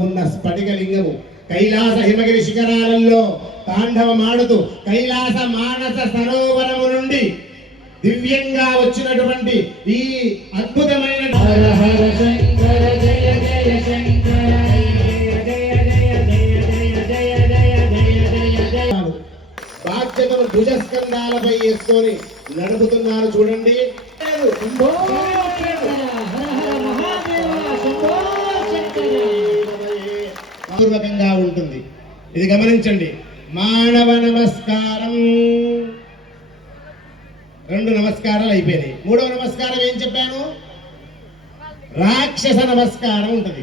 ఉన్న స్ఫటికలింగము కైలాస హిమగిరి శిఖరాలలో తాండవమాడుతూ కైలాస మానస సరోవరము నుండి దివ్యంగా వచ్చినటువంటి ఈ అద్భుతమైన హర హర శంకర జయ జయ శంకర బాధ్యతను భుజస్కంధాలపై వేసుకొని నడుపుతున్నారు చూడండి. పూర్వకంగా ఉంటుంది ఇది గమనించండి. మానవ నమస్కారం, 2 నమస్కారాలు అయిపోయినాయి. 3వ నమస్కారం ఏం చెప్పాను? రాక్షస నమస్కారం ఉంటుంది.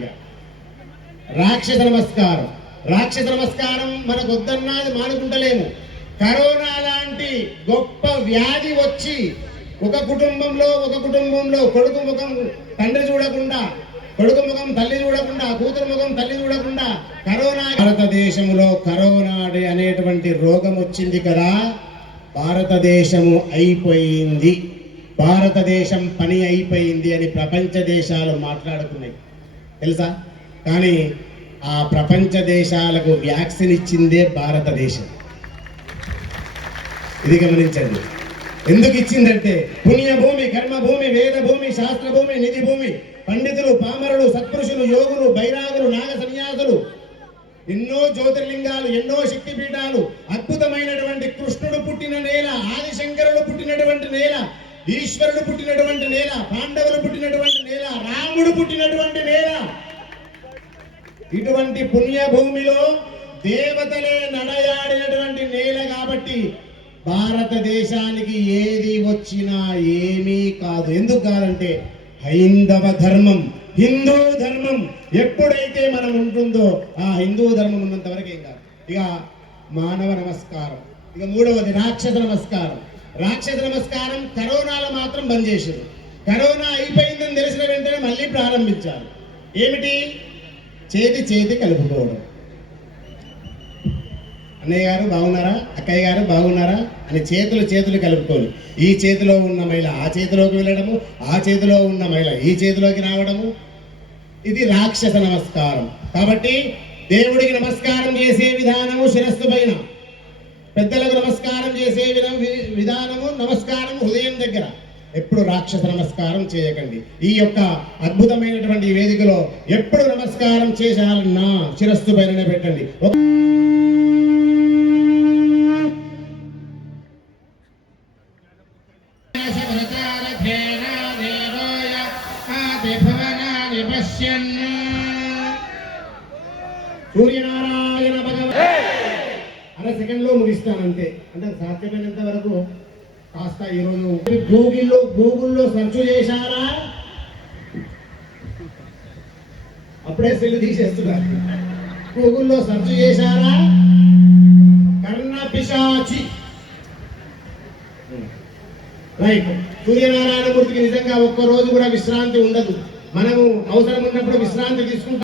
రాక్షస నమస్కారం, రాక్షస నమస్కారం మనకు వద్దన్నది మానుకుంటలేము. కరోనా లాంటి గొప్ప వ్యాధి వచ్చి ఒక కుటుంబంలో కొడుకు ముఖం తండ్రి చూడకుండా, కొడుకు ముఖం తల్లి చూడకుండా, కూతురు ముఖం తల్లి చూడకుండా కరోనా, భారతదేశంలో కరోనా అనేటువంటి రోగం వచ్చింది కదా. భారతదేశము అయిపోయింది, భారతదేశం పని అయిపోయింది అని ప్రపంచ దేశాలు మాట్లాడుకున్నాయి తెలుసా. కానీ ఆ ప్రపంచ దేశాలకు వ్యాక్సిన్ ఇచ్చిందే భారతదేశం. ఇది గమనించండి. ఎందుకు ఇచ్చిందంటే పుణ్యభూమి, కర్మభూమి, వేదభూమి, శాస్త్రభూమి, నిధి భూమి, పండితులు, పామరులు, సత్పురుషులు, యోగులు, బైరాగులు, నాగ సన్యాసులు, ఎన్నో జ్యోతిర్లింగాలు, ఎన్నో శక్తిపీఠాలు, అద్భుతమైనటువంటి కృష్ణుడు పుట్టిన నేల, ఆదిశంకరుడు పుట్టినటువంటి నేల, ఈశ్వరుడు పుట్టినటువంటి నేల, పాండవులు పుట్టినటువంటి నేల, రాముడు పుట్టినటువంటి నేల. ఇటువంటి పుణ్యభూమిలో దేవతలే నడయాడినటువంటి నేల కాబట్టి భారతదేశానికి ఏది వచ్చినా ఏమీ కాదు. ఎందుకు కాదంటే హైందవ ధర్మం, హిందూ ధర్మం ఎప్పుడైతే మనం ఉంటుందో ఆ హిందూ ధర్మం ఉన్నంత వరకు ఏం కాదు. ఇక మానవ నమస్కారం. ఇక 3వది రాక్షస నమస్కారం. రాక్షస నమస్కారం కరోనాలో మాత్రం బంద్ చేశారు. కరోనా అయిపోయిందని తెలిసిన వెంటనే మళ్ళీ ప్రారంభించారు. ఏమిటి? చేతి కలుపుకోవడం. అన్నయ్య గారు బాగున్నారా, అక్కయ్య గారు బాగున్నారా అని చేతులు కలుపుకొని ఈ చేతిలో ఉన్న మైల ఆ చేతిలోకి వెళ్ళడము, ఆ చేతిలో ఉన్న మైల ఈ చేతిలోకి రావడము, ఇది రాక్షస నమస్కారం. కాబట్టి దేవుడికి నమస్కారం చేసే విధానము శిరస్సు పైన, పెద్దలకు నమస్కారం చేసే విధానము నమస్కారం హృదయం దగ్గర. ఎప్పుడు రాక్షస నమస్కారం చేయకండి. ఈ యొక్క అద్భుతమైనటువంటి వేదికలో ఎప్పుడు నమస్కారం చేశారన్నా శిరస్సు పైననే పెట్టండి. సూర్యనారాయణ భగవాన్ సెకండ్లో ముగిస్తానంతే. అంటే సాధ్యమైనంత వరకు కాస్త ఈరోజు గూగుల్లో సెర్చ్ చేశారా? అప్పుడే సెల్ తీసేస్తున్నారు. గూగుల్లో సెర్చ్ చేశారా? కర్ణ పిశాచి రైట్. సూర్యనారాయణ మూర్తికి నిజంగా ఒక్క రోజు కూడా విశ్రాంతి ఉండదు. మనము అవసరం ఉన్నప్పుడు విశ్రాంతి తీసుకుంటాం.